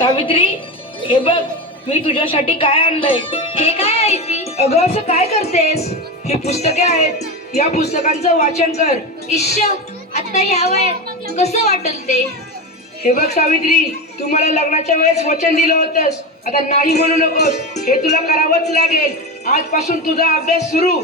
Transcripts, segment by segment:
सावित्री, हे बघ मी तुझ्यासाठी काय आणलंय. हे काय आहे ती? अगं असं काय करतेस? ही पुस्तके आहेत, या पुस्तकांचं वाचन कर. इश्श, आता ह्या वयात कसं वाटल ते? हे बघ सावित्री, तू मला लग्नाच्या वेळेस वचन दिलं होतंस, आता नाही म्हणू नकोस. हे तुला करावंच लागेल. आजपासून तुझा अभ्यास सुरू.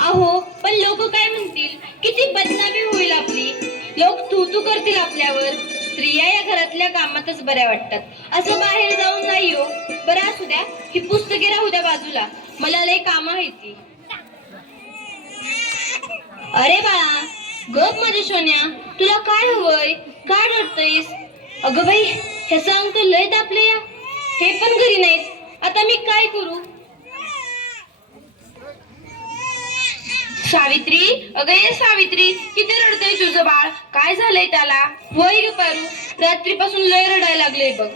अहो, पण लोक काय म्हणतील? किती बदनामी होईल आपली. लोक तू करतील आपल्यावर. स्त्रिया या घरातल्या कामातच बऱ्या वाटतात, असं बाहेर जाऊन नाही हो. बरं असू द्या, ही पुस्तके राहू द्या बाजूला, मला लय काम आहे ती. अरे बाळा, गप माझ्या सोन्या, तुला काय हवंय? काय रडतयस? अगं बाई, ह्याचं अंग तर लय तापले या. हे पण घरी नाहीत, आता मी काय करू? सावित्री, अगं ये सावित्री, किती रडतय तुझं बाळ? काय झालंय त्याला? होय ग पारू, रात्रीपासून लय रडायला लागले बघ.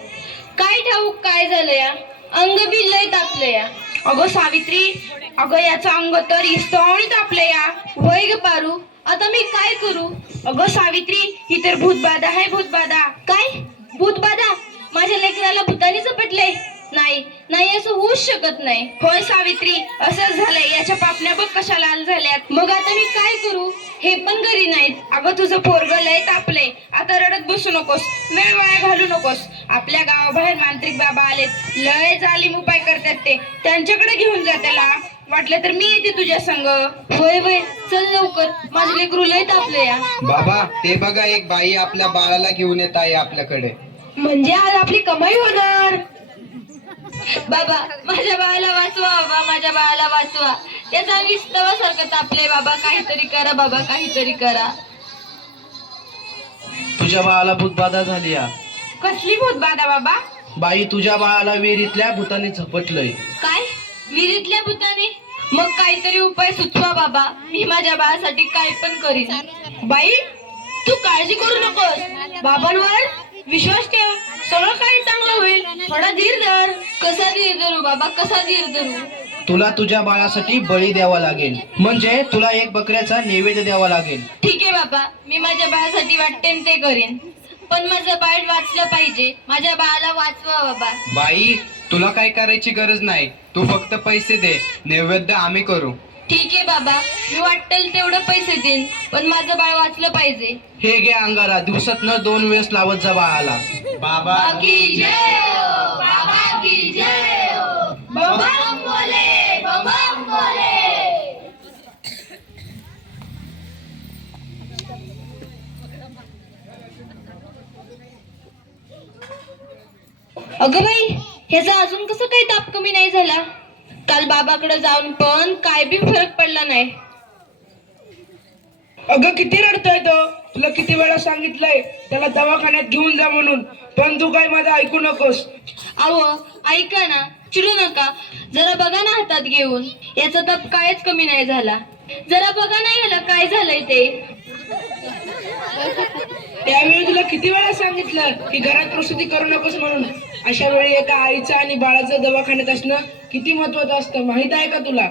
काय ठाऊक काय झालं या? अंग बी लय तापलं या. अगं सावित्री, अगं याचं अंग तर इस्तवणी तापलं या. होय ग पारू, आता मी काय करू? अगं सावित्री, ही तर भूतबाधा आहे, भूतबाधा. काय भूतबाधा? माझ्या लेकराला भूतानी झपटले? नाही नाही, असं होऊच शकत नाही. होय सावित्री, असंच झालंय. याच्या पापण्या बघ कशा लाल झाल्यात. मग आता मी काय करू? हे पण घरी नाहीत. अगं तुझं पोरग लय तापले, आता रडत बसू नकोस, वेळ वाया घालू नकोस. आपल्या गावाबाहेर मांत्रिक बाबा आलेत, लय जालीम उपाय करतात ते. त्यांच्याकडे घेऊन जा त्याला. वाटलं तर मी येते तुझ्या संग. होय होय, चल लवकर, माझं लेकरू लय तापले या. बाबा, ते बघा, एक बाई आपल्या बाळाला घेऊन येत आहे आपल्याकडे. म्हणजे आज आपली कमाई होणार. बाबा, माझ्या बाळाला वाचवा बाबा, माझ्या बाळाला वाचवा. त्याचा विस्तवासारखं तापले बाबा, काहीतरी करा बाबा, काहीतरी करा. तुझ्या बाळाला भूतबाधा झाली या. कसली भूतबाधा बाबा? बाई, तुझ्या बाळाला विहिरीतल्या भूताने झपटलंय. काय? विहिरीतल्या भूताने? मग काहीतरी उपाय सुचवा बाबा, मी माझ्या बाळासाठी काय पण करीन. बाई, तू काळजी करू नकोस, बाबांवर विश्वास ठेव, सगळं काही चांगलं होईल. थोडा धीर धर. कसा धीर धरू बाबा, कसा धीर धरू? तुला तुझ्या बाळासाठी बळी द्यावा लागेल, म्हणजे तुला एक बकऱ्याचा नैवेद्य द्यावा लागेल. ठीक आहे बाबा, मी माझ्या बाळासाठी वाटते ते करेन, पण माझं बाळ वाचलं पाहिजे. माझ्या बाळाला वाचवा बाबा. बाई, तुला काय करायची गरज नाही, तू फक्त पैसे दे, नैवेद्य आम्ही करू. ठीक आहे बाबा, मी वाटेल तेवढं पैसे देईन, पण माझं बाळ वाचलं पाहिजे. हे घे अंगारा, दिवसातनं 2 वेळेस लावत जा बाळाला. बाबा की जय हो, बाबा की जय हो. बम बोले, बम बोले. अगं बाई, ह्याचा अजून कसं काही ताप कमी नाही झाला? काल बाबाकडे जाऊन पण काय बी फरक पडला नाही. अगं किती रडतोय तो. तुला किती वेळा सांगितलंय त्याला दवाखान्यात घेऊन जा म्हणून, पण तू काय माझं ऐकू नकोस. अहो ऐका ना, चिडू नका. जरा बघा ना हातात घेऊन, याचा ताप कायच कमी नाही झाला. जरा बघा ना याला काय झालंय ते. त्यावेळी तुला किती वेळा सांगितलं की घरात प्रसूती करू नकोस म्हणून. अशा वेळी एका आईचं आणि बाळाचं दवाखान्यात असणं किती महत्वाचं असतं, माहित आहे का तुला?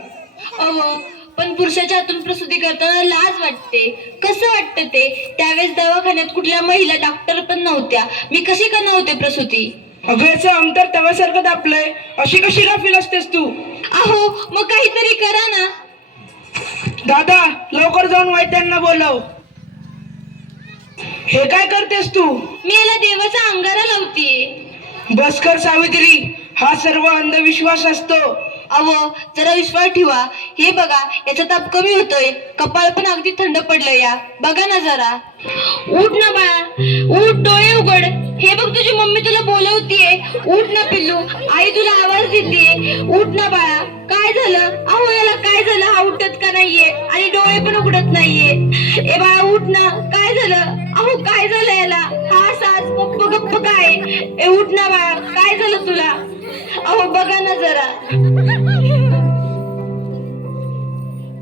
अहो, पण पुरुषाच्या हातून प्रसूती करताना लाज वाटते. कसं वाटतं ते? त्यावेळेस दवाखान्यात कुठल्या महिला डॉक्टर पण नव्हत्या, मी कशी करणार होते प्रसूती? अगं याचं अंतर तव्यासारखं दापलंय, अशी कशी गाफील असतेस तू? अहो, मग काहीतरी करा ना. दादा, लवकर जाऊन वैद्यांना बोलव. हे काय करतेस तू? मी याला देवाचा अंगारा लावतीये. बस कर सावित्री, हा सर्व अंधविश्वास असतो. अहो, जरा विश्वास ठेवा. हे बघा, याचा ताप कमी होतोय, कपाळ पण अगदी थंड पडलं या. बघा ना जरा. उठ ना बाळा, उठ, डोळे उघड. हे बघ, तुझी मम्मी तुला बोलवतीये. उठ ना पिल्लू, आई तुला आवाज देते. उठ ना बाळा. काय झालं? अहो याला काय झालं? हा उठत का नाहीये आणि डोळे पण उघडत नाहीये. ए बाळा उठ ना, काय झालं? अहो काय झालं याला? हा सास गप्प गप्प काय? ए उठ ना बाळा, काय झालं तुला? अहो बघा ना जरा.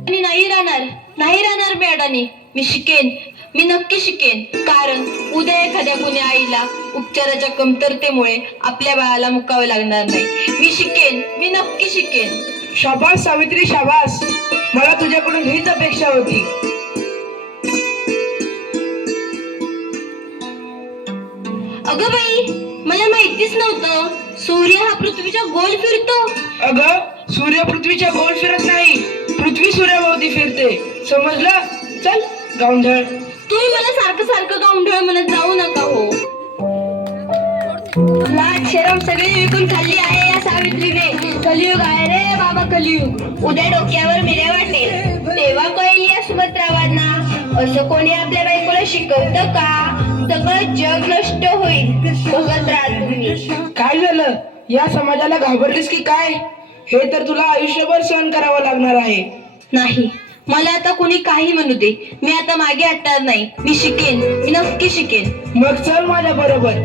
आणि नाही राहणार मॅडम, मी शिकेन, मी नक्की शिकेन. कारण उद्या एखाद्या कुणी आईला उपचाराच्या कमतरतेमुळे आपल्या बाळाला मुकावं लागणार नाही. मी शिकेन, मी नक्की शिकेन. शाबास सावित्री, शाबास. मला तुझ्याकडून हीच अपेक्षा होती. अगं बाई, मला माहिती माहितीच नव्हतं. सूर्य हा पृथ्वीच्या गोल फिरतो. अगं सूर्य पृथ्वीच्या गोल फिरत नाही, पृथ्वी सूर्याभोवती फिरते. समजलं? चल गावंढळ. तुम्ही मला सारखं सारखं गावंढळ म्हणत जाऊ नका हो. लाज शरम सगळी विकून खाल्ली आहे या सावित्रीने. कलियुग आहे रे बाबा, कलियुग. उद्या डोक्यावर मिऱ्या वाटेल तेव्हा कळेल या सुभद्रावांना. असं कोणी आपल्या बायकोला शिकवतं का? सगळं जग नष्ट होईल. बघत राहा तुम्ही. काय झालं? या समाजाला घाबरलीस की काय? हे तर तुला आयुष्यभर सहन करावं लागणार आहे. नाही, मला आता कोणी काही म्हणू दे, मी आता मागे हटणार नाही. मी शिकेन, मी नक्की शिकेन. मग चल माझ्या बरोबर.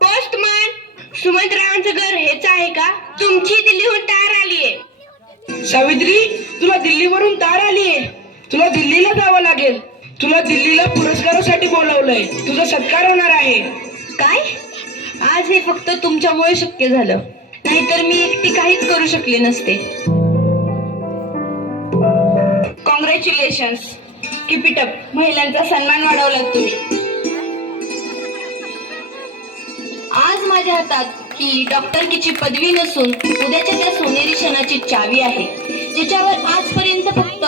पोस्टमन, सुमंतरावांचं घर हेच आहे का? तुमची दिल्लीहून तार आलीये. सावित्री, तुला दिल्लीवरून तार आलीये. तुला दिल्लीला जावं लागेल. तुला दिल्लीला पुरस्कारासाठी बोलवलंय. तुझा सत्कार होणार आहे. काय? आज हे फक्त तुमच्यामुळे शक्य झालं, नाहीतर मी एकटी काहीच करू शकले नसते. Congratulations, keep it up. महिलांचा सन्मान वाढवला तुम्ही. आज माझ्या हातात ही डॉक्टरकीची पदवी नसून उद्याच्या त्या सोनेरी क्षणाची चावी आहे, ज्याच्यावर आजपर्यंत फक्त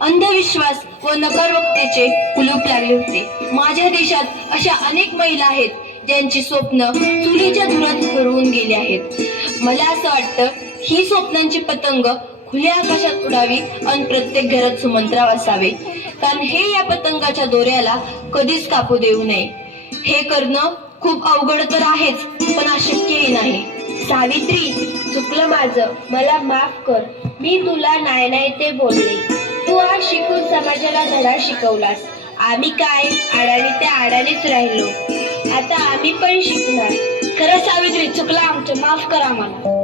अंधविश्वास व नकारवक्तेचे कुलूप लागले होते. माझ्या देशात अशा अनेक महिला आहेत ज्यांची स्वप्न चुलीच्या धुरात हरवून गेली आहेत. मला असं वाटतं ही स्वप्नांची पतंग खुल्या आकाशात उडावी आणि प्रत्येक घरात सुमंतराव असावे, कारण हे या पतंगाच्या दोऱ्याला कधीच कापू देऊ नये. हे करणं खूप अवघड तर आहेच, पण अशक्यही नाही. सावित्री, चुकलं माझं, मला माफ कर. मी तुला नाही नाही ते बोलले. तू आज शिकून समाजाला धडा शिकवलास. आम्ही काय आडाणी त्या आडाणीच राहिलो. आता आम्ही पण शिकणार. खरं सावित्री, चुकलं आमचं, माफ करा मला.